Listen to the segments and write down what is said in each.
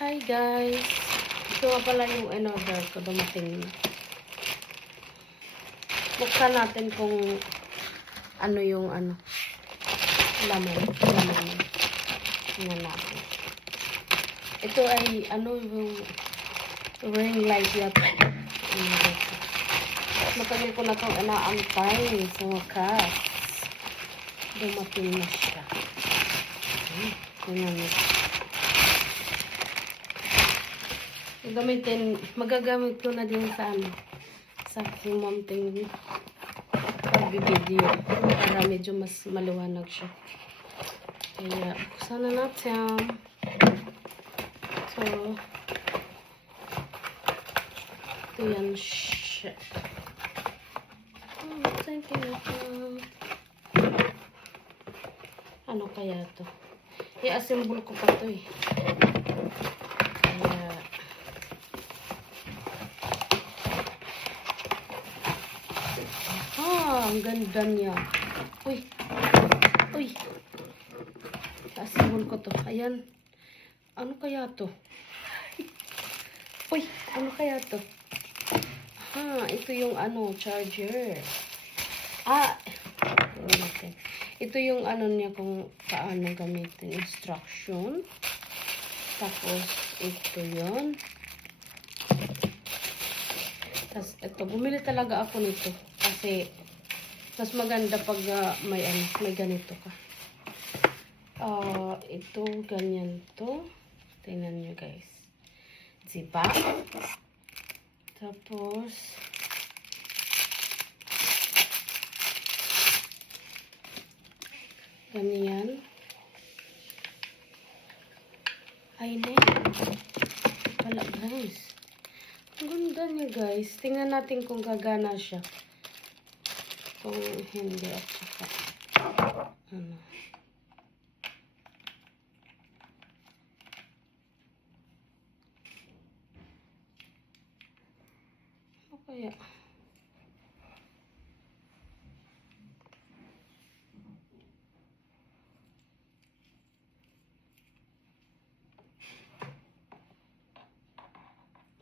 Hi guys! Ito nga pala yung in-order ko, dumating na. Buksan natin kung ano yung laman. Tingnan natin. Ito ay yung ring light yata. Matagal ko na itong inaantay sa wakas. Dumating na siya. Tingnan mo. Magagamit ko na din sa mounting pag-video para medyo mas maliwanag siya. Kaya, buksan na natin. So, ito yan siya. Thank you. Ano kaya to? I-assemble ko pa to eh. Ang ganda niya. Uy. Assemble ko to. Ayan. Ano kaya to? Uy, ano kaya to? Ito yung charger. Ito yung niya kung paano gamitin. Instruction. Tapos, ito yun. Tapos, ito. Bumili talaga ako nito. Kasi, mas maganda pag may ganito ka. Ito, ganyan to. Tingnan nyo guys. Diba? Tapos, ganyan. Ay, wala guys. Ang ganda niya guys. Tingnan natin kung gagana siya. Kung hindi at saka ano kaya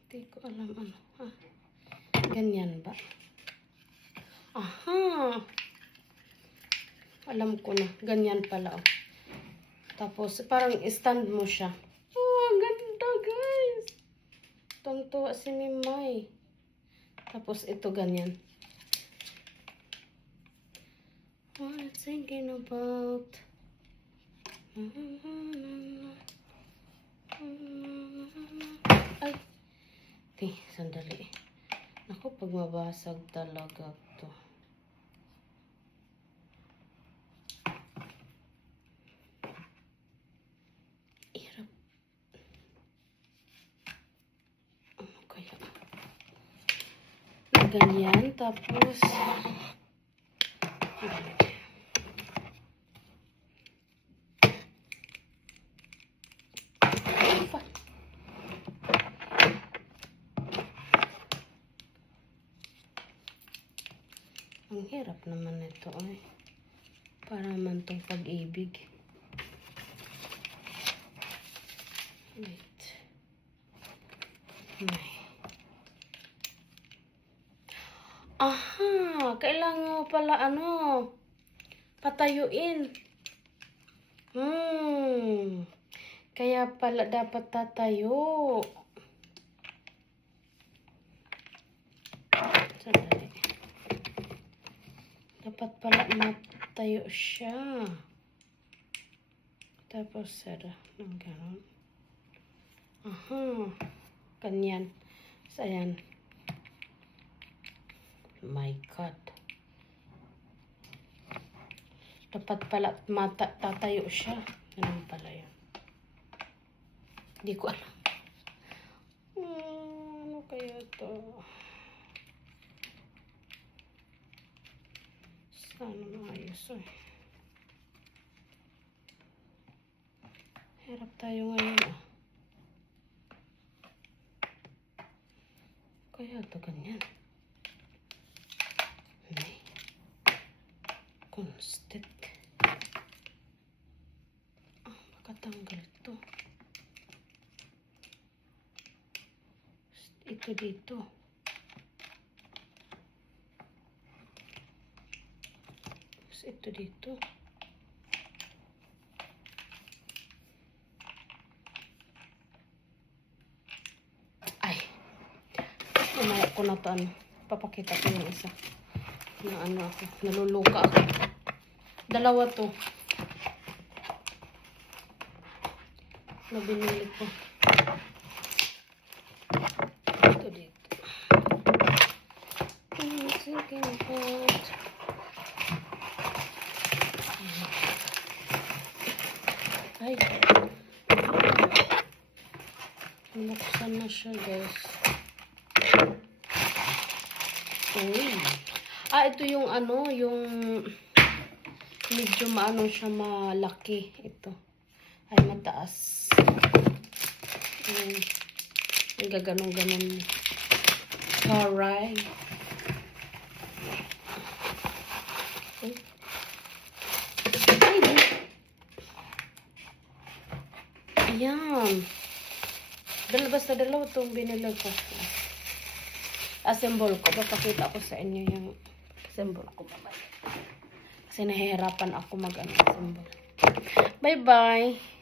hindi ko alam ganyan ba? Alam ko na. Ganyan pala, oh. Tapos, parang stand mo siya. Ang ganda, guys! Tungtuwa si Mimay. Tapos, ito ganyan. What I'm thinking about. Ay! Sandali. Ako, pag mabasag talaga to. Ganyan, tapos ang hirap naman ito ay para man tong pag-ibig. Wait. Kailangan mo pala patayuin. Kaya pala dapat tatayo. Sandali. Dapat pala matayo siya. Tapos sada ng ganon. Ganyan. So, ayan. My God. Dapat pala tatayo siya. Ganun pala yun. Hindi ko alam. Ano kaya to? Sana maayos eh. Hirap tayo ngayon Kaya to ganyan. Constant. Makatanggal to. ito dito. Tapos ito dito. Ay. Mamaya ko na to, ano. Papakita ko yung isa. Na ano ako. Naluluka ako. Dalawa to. Na binili ko. Ito dito. Thinking about... Ay. Binuksan na siya, guys. Uy. Ito yung ano, yung medyo maano siya, malaki. Ito. Ay, mataas. Yung gaganong-ganon. Alright. Okay. Ayan. Basta dalawa itong binili ko. Assemble ko. Papakita ko sa inyo yung assemble ko. Kasi nahihirapan ako mag-assemble. Bye-bye.